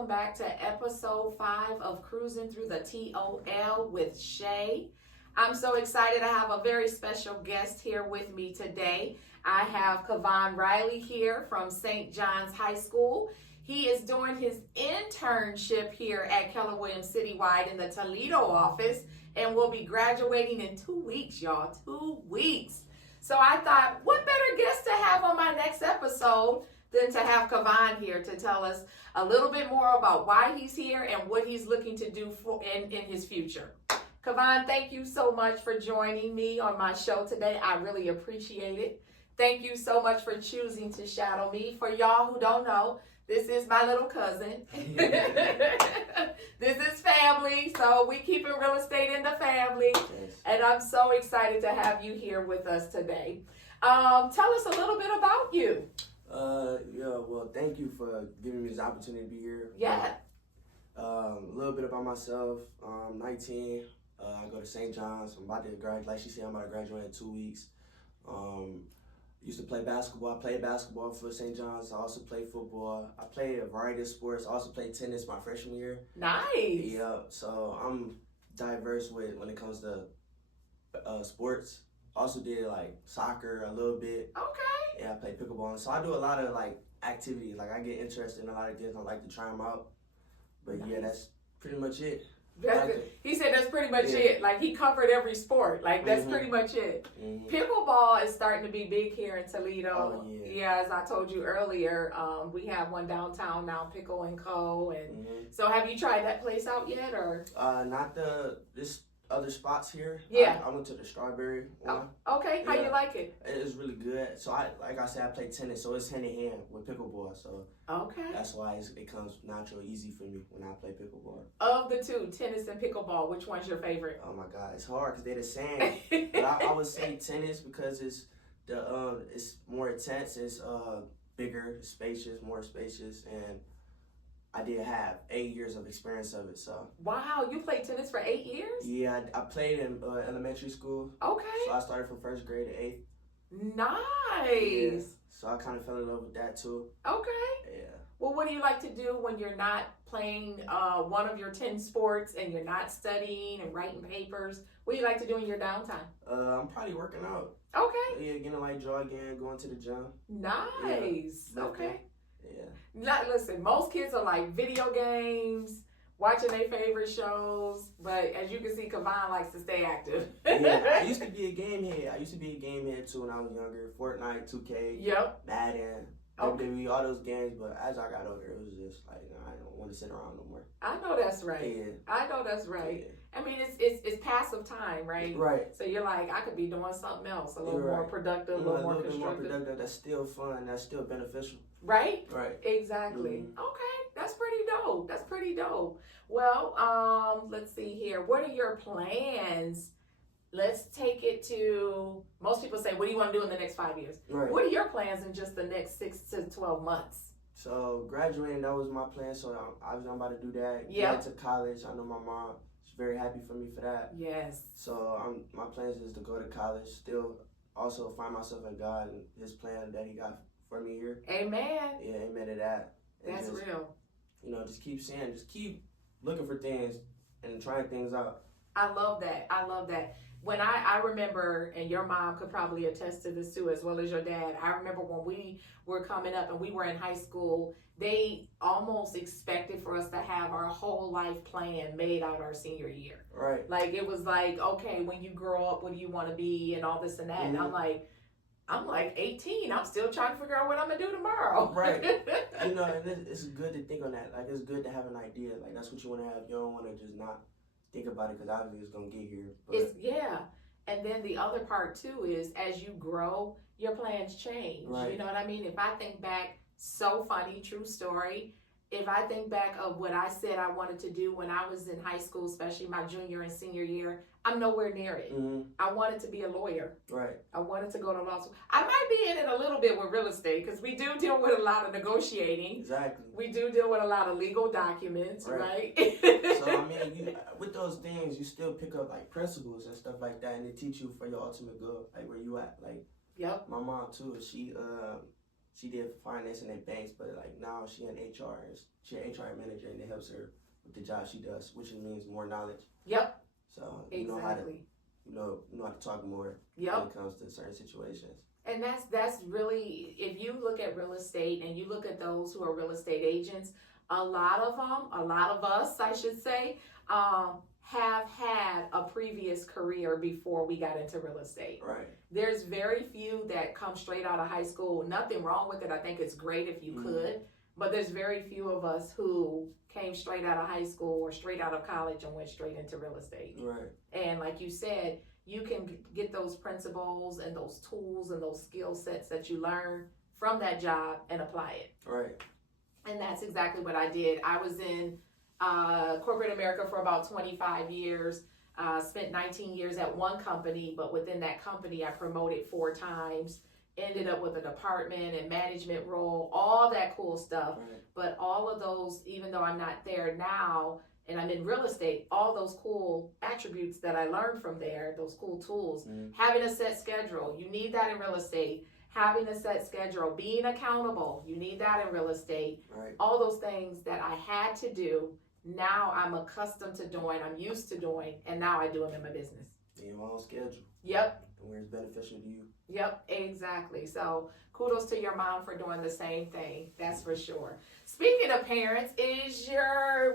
welcome back to episode 5 of Cruising Through the TOL with Shay. I'm so excited to have a very special guest here with me today. I have Kevon Riley here from St. John's High School. He is doing his internship here at Keller Citywide in the Toledo office and will be graduating in 2 weeks, y'all. 2 weeks. So I thought, what better guest to have on my next episode than to have Kevon here to tell us a little bit more about why he's here and what he's looking to do in his future. Kevon, thank you so much for joining me on my show today. I really appreciate it. Thank you so much for choosing to shadow me. For y'all who don't know, this is my little cousin. This is family, so we keep it real estate in the family. Yes. And I'm so excited to have you here with us today. Tell us a little bit about you. Well, thank you for giving me this opportunity to be here. Yeah. A little bit about myself. I'm 19. I go to St. John's. I'm about to graduate. Like she said, I'm about to graduate in 2 weeks. Used to play basketball. I played basketball for St. John's. I also played football. I played a variety of sports. I also played tennis my freshman year. Nice. Yeah, so I'm diverse when it comes to sports. Also did like soccer a little bit. Okay. Yeah, I play pickleball. So I do a lot of like activities. Like I get interested in a lot of things. I like to try them out. But yeah, that's pretty much it. He said that's pretty much it. Like he covered every sport. Like that's pretty much it. Pickleball is starting to be big here in Toledo. Oh, yeah, as I told you earlier, we have one downtown now, Pickle and Co. And so, have you tried that place out yet, or? Not this other spots here. Yeah. I went to the Strawberry one. Oh, okay. How you like it? It was really good. So I play tennis, so it's hand in hand with pickleball. So okay. That's why it comes natural, easy for me when I play pickleball. Of the two, tennis and pickleball, which one's your favorite? Oh my God, it's hard because they're the same. But I would say tennis because it's more intense. It's bigger, spacious, more spacious, and I did have 8 years of experience of it, so. Wow, you played tennis for 8 years? Yeah, I played in elementary school. Okay. So I started from 1st grade to 8th. Nice. Yeah, so I kind of fell in love with that too. Okay. Yeah. Well, what do you like to do when you're not playing one of your 10 sports and you're not studying and writing papers? What do you like to do in your downtime? I'm probably working out. Okay. Yeah, getting like jogging, going to the gym. Nice. Yeah. Okay. Yeah. Listen, most kids are like video games, watching their favorite shows, but as you can see, Kevon likes to stay active. Yeah, I used to be a game head too when I was younger. Fortnite, 2K, yep, Madden, WWE, all those games. But as I got older, it was just like I don't want to sit around no more. I know that's right. Yeah. I know that's right. Yeah. I mean, it's passive time, right? Right. So you're like, I could be doing something else, a little more productive, a little more constructive. Bit more productive. That's still fun. That's still beneficial. Right? Right. Exactly. Okay. That's pretty dope. Well, let's see here. What are your plans? Let's take it to, most people say, what do you want to do in the next 5 years? Right. What are your plans in just the next 6 to 12 months? So graduating, that was my plan. So I'm about to do that. Yeah. Going to college. I know my mom is very happy for me for that. Yes. So my plans is to go to college. Still, also find myself in God and His plan that He got for me here. Amen. Yeah, amen to that. And that's just, real. Just keep looking for things and trying things out. I love that. When I remember, and your mom could probably attest to this too, as well as your dad, I remember when we were coming up and we were in high school, they almost expected for us to have our whole life plan made out our senior year. Right. Like, it was like, okay, when you grow up, what do you want to be and all this and that. And I'm like 18. I'm still trying to figure out what I'm going to do tomorrow. Right. And it's good to think on that. Like, it's good to have an idea. Like, that's what you want to have. You don't want to just not think about it because obviously it's going to get here. But And then the other part too is as you grow, your plans change. Right. You know what I mean? If I think back, so funny, true story. If I think back of what I said I wanted to do when I was in high school, especially my junior and senior year, I'm nowhere near it. I wanted to be a lawyer. Right. I wanted to go to law school. I might be in it a little bit with real estate because we do deal with a lot of negotiating. Exactly. We do deal with a lot of legal documents, right? So, I mean, with those things, you still pick up, like, principles and stuff like that, and they teach you for your ultimate goal, like, where you at. Like, yep. My mom, too, she she did finance and banks, but like now she in HR. She an HR manager, and it helps her with the job she does, which means more knowledge. Yep. So exactly. You know how to talk more Yep. when it comes to certain situations. And that's really, if you look at real estate and you look at those who are real estate agents, a lot of us, I should say, have had a previous career before we got into real estate. Right. There's very few that come straight out of high school. Nothing wrong with it. I think it's great if you could, but there's very few of us who came straight out of high school or straight out of college and went straight into real estate. Right. And like you said, you can get those principles and those tools and those skill sets that you learn from that job and apply it. Right. And that's exactly what I did. I was in corporate America for about 25 years, spent 19 years at one company, but within that company, I promoted 4 times, ended up with a department and management role, all that cool stuff. Right. But all of those, even though I'm not there now, and I'm in real estate, all those cool attributes that I learned from there, those cool tools, having a set schedule, you need that in real estate. Having a set schedule, being accountable, you need that in real estate. Right. All those things that I had to do, now I'm accustomed to doing, I'm used to doing, and now I do them in my business. In your own schedule. Yep. And where it's beneficial to you. Yep, exactly. So kudos to your mom for doing the same thing. That's for sure. Speaking of parents,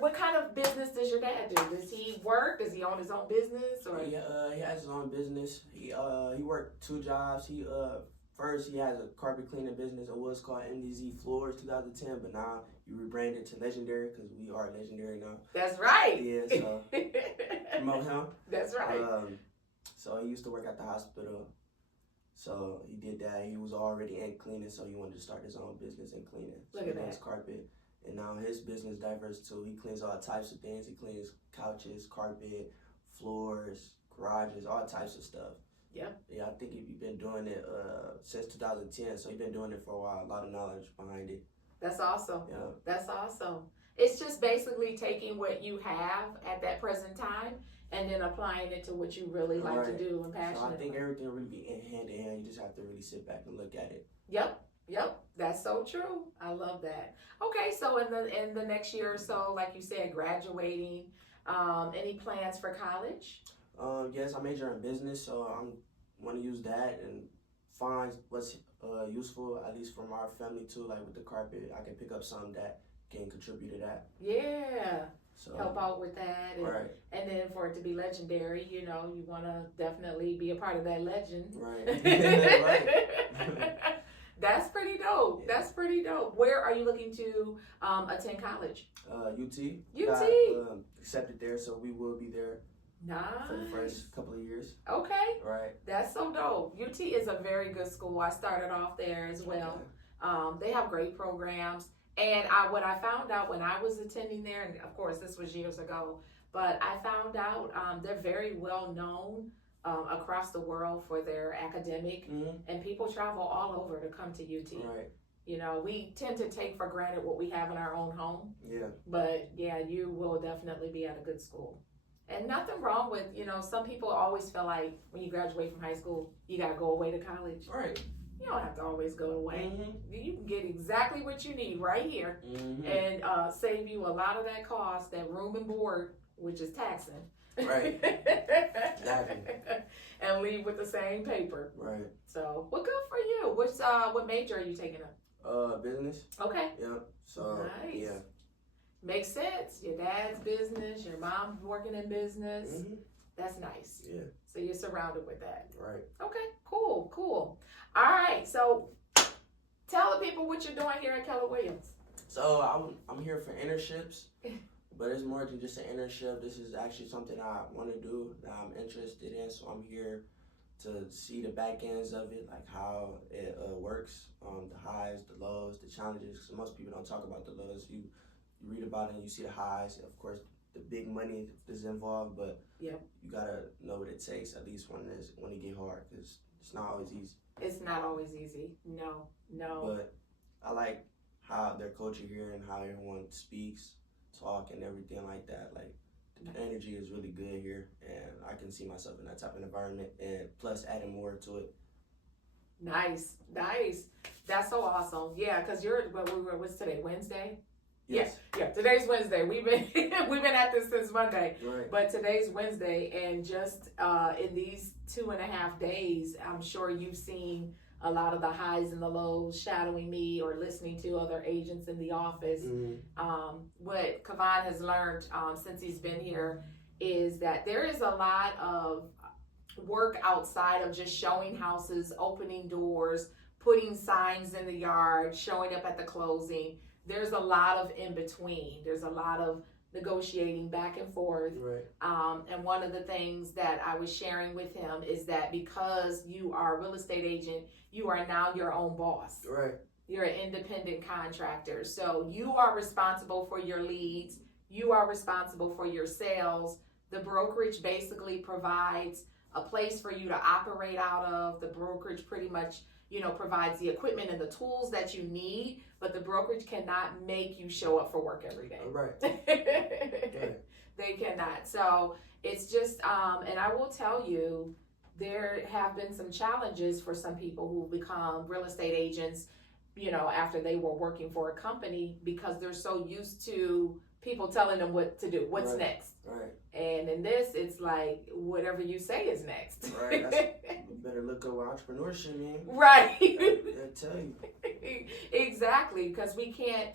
what kind of business does your dad do? Does he work? Does he own his own business? Or he has his own business. He worked 2 jobs. First he has a carpet cleaning business. It was called MDZ Floors 2010, but now you rebranded to Legendary because we are legendary now. That's right. Yeah, so promote him. That's right. So he used to work at the hospital. So he did that. He was already in cleaning, so he wanted to start his own business in cleaning. So Look at he does that. carpet. And now his business diverse too. He cleans all types of things. He cleans couches, carpet, floors, garages, all types of stuff. Yep. Yeah, I think he's been doing it since 2010, so he's been doing it for a while. A lot of knowledge behind it. That's awesome. Yeah. That's awesome. It's just basically taking what you have at that present time and then applying it to what you really like to do and passionate So I think about. everything really be in hand in hand. You just have to really sit back and look at it. Yep. That's so true. I love that. Okay, so in the next year or so, like you said, graduating, any plans for college? Yes, I major in business, so I want to use that and find what's useful, at least from our family too. Like with the carpet, I can pick up something that can contribute to that. Yeah. So Help out with that. And, right. and then for it to be legendary, you want to definitely be a part of that legend. Right. Right. That's pretty dope. Yeah. That's pretty dope. Where are you looking to attend college? UT. UT. Got, accepted there, so we will be there. Nice. For the first couple of years. Okay. Right. That's so dope. UT is a very good school. I started off there as well. Okay. They have great programs. And what I found out when I was attending there, and of course this was years ago, but I found out they're very well known across the world for their academic, and people travel all over to come to UT. Right. We tend to take for granted what we have in our own home. Yeah. But yeah, you will definitely be at a good school. And nothing wrong with, some people always feel like when you graduate from high school, you got to go away to college. Right. You don't have to always go away. You can get exactly what you need right here and save you a lot of that cost, that room and board, which is taxing. Right. Exactly. And leave with the same paper. Right. So, well, good for you. What major are you taking up? Business. Okay. Yeah. So, nice. Yeah. Makes sense. Your dad's business, your mom's working in business. That's nice. Yeah. So you're surrounded with that. Right. Okay, cool. All right, so tell the people what you're doing here at Keller Williams. So I'm here for internships, but it's more than just an internship. This is actually something I want to do, that I'm interested in. So I'm here to see the back ends of it, like how it works, the highs, the lows, the challenges. Because most people don't talk about the lows. You read about it and you see the highs. Of course, the big money is involved, but you gotta know what it takes, at least when it get hard, because it's not always easy. It's not always easy. No. But I like how their culture here and how everyone speaks, talk, and everything like that. Like the energy is really good here, and I can see myself in that type of environment. And plus, adding more to it. Nice. That's so awesome. Yeah, because what's today? Wednesday? Yes. Yeah. Today's Wednesday. We've been we've been at this since Monday, Right. but today's Wednesday, and just in these 2.5 days, I'm sure you've seen a lot of the highs and the lows, shadowing me or listening to other agents in the office. Mm-hmm. What Kavan has learned since he's been here is that there is a lot of work outside of just showing houses, opening doors, putting signs in the yard, showing up at the closing. There's a lot of in between. There's a lot of negotiating back and forth. Right. And one of the things that I was sharing with him is that because you are a real estate agent, you are now your own boss. Right. You're an independent contractor. So you are responsible for your leads. You are responsible for your sales. The brokerage basically provides a place for you to operate out of. The brokerage pretty much, provides the equipment and the tools that you need, but the brokerage cannot make you show up for work every day. Right. Right. They cannot. So it's just, and I will tell you, there have been some challenges for some people who become real estate agents, after they were working for a company, because they're so used to people telling them what to do, what's Right. next. Right. And in this, it's like, whatever you say is next. Right. You better look over entrepreneurship, man. Right. I tell you. Exactly, because we can't,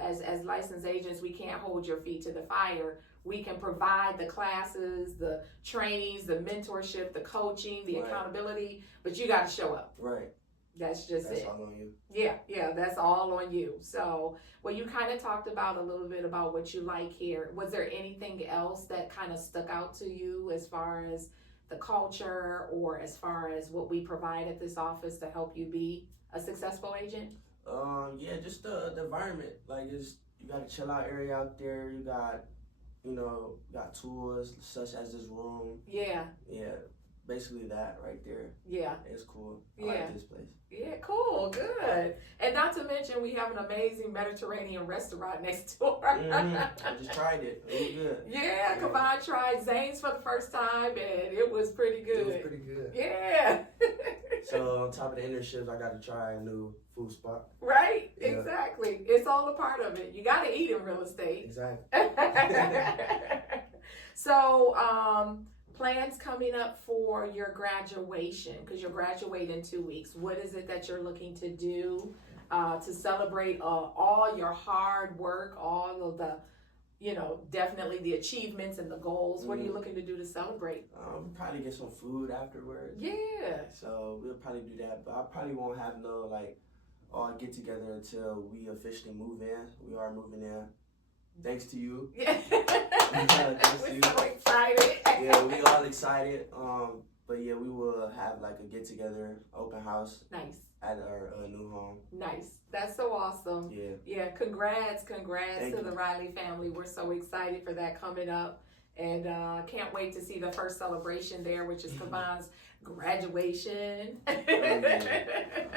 as licensed agents, we can't hold your feet to the fire. We can provide the classes, the trainings, the mentorship, the coaching, the Right. accountability, but you got to show up. Right. That's just That's it. all on you. Yeah, that's all on you. So, well, you kind of talked about a little bit about what you like here. Was there anything else that kind of stuck out to you as far as the culture or as far as what we provide at this office to help you be a successful agent? Yeah, just the environment. Like, you got a chill out area out there. You got, got tools such as this room. Yeah. Yeah, basically that right there. Yeah. It's cool. I Yeah. like this place. Yeah, cool, good. And not to mention, we have an amazing Mediterranean restaurant next door. I just tried it. It was good. Yeah, Kavan tried Zane's for the first time, and it was pretty good. It was pretty good. Yeah. So on top of the internships, I got to try a new food spot. Right, Yeah. exactly. It's all a part of it. You got to eat in real estate. Exactly. So, plans coming up for your graduation, because you're graduating in 2 weeks. What is it that you're looking to do to celebrate all your hard work, all of the, definitely the achievements and the goals? What are you looking to do to celebrate? Probably get some food afterwards. Yeah. So we'll probably do that, but I probably won't have no get together until we officially move in. We are moving in. Thanks to you. Yeah. Thanks to We're you. so excited. Yeah, we all excited. But yeah, we will have a get together, open house Nice. at our new home. Nice. That's so awesome. Yeah. Yeah, congrats Thank to you. the Riley family. We're so excited for that coming up. And can't wait to see the first celebration there, which is Kavan's graduation. Oh yeah,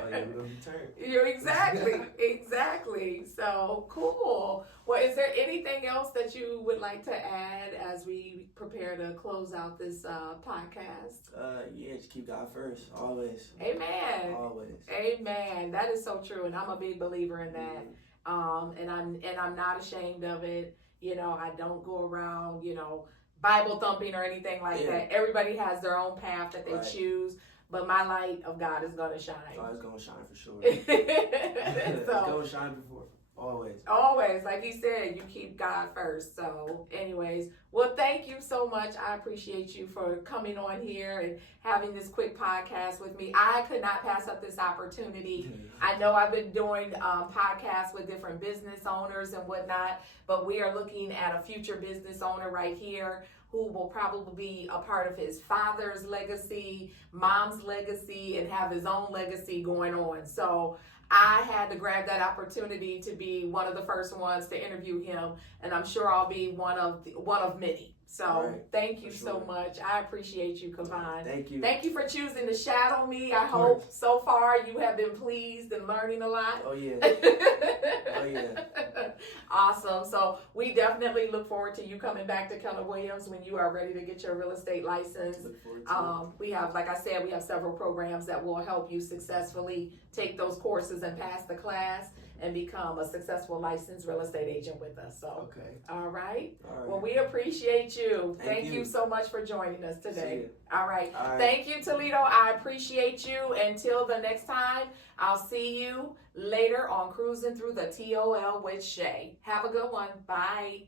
we're gonna be turned. You're exactly. So cool. Well, is there anything else that you would like to add as we prepare to close out this podcast? Yeah, just keep God first, always. Amen. Always. Amen. That is so true, and I'm a big believer in that. And I'm not ashamed of it. I don't go around, Bible thumping or anything like that. Everybody has their own path that they choose, but my light of God is gonna shine. Oh, it's gonna shine for sure. So, It's gonna shine before. Always, like he said, you keep God first. So anyways, well, thank you so much. I appreciate you for coming on here and having this quick podcast with me. I could not pass up this opportunity. I know I've been doing podcasts with different business owners and whatnot, but we are looking at a future business owner right here who will probably be a part of his father's legacy, mom's legacy, and have his own legacy going on. So I had to grab that opportunity to be one of the first ones to interview him, and I'm sure I'll be one of many. So Right, thank you for so sure. much. I appreciate you, Kavan. Thank you. Thank you for choosing to shadow me. I Of hope course. so far you have been pleased and learning a lot. Oh yeah. Oh yeah. Awesome. So we definitely look forward to you coming back to Keller Williams when you are ready to get your real estate license. Look forward to it. We have, like I said, we have several programs that will help you successfully take those courses and pass the class and become a successful licensed real estate agent with us. So, Okay. all right. All right. Well, we appreciate you. Thank Thank you you so much for joining us See today. ya. All right. All right. Thank you, Toledo. I appreciate you. Until the next time, I'll see you later on Cruising Through the TOL with Shay. Have a good one. Bye.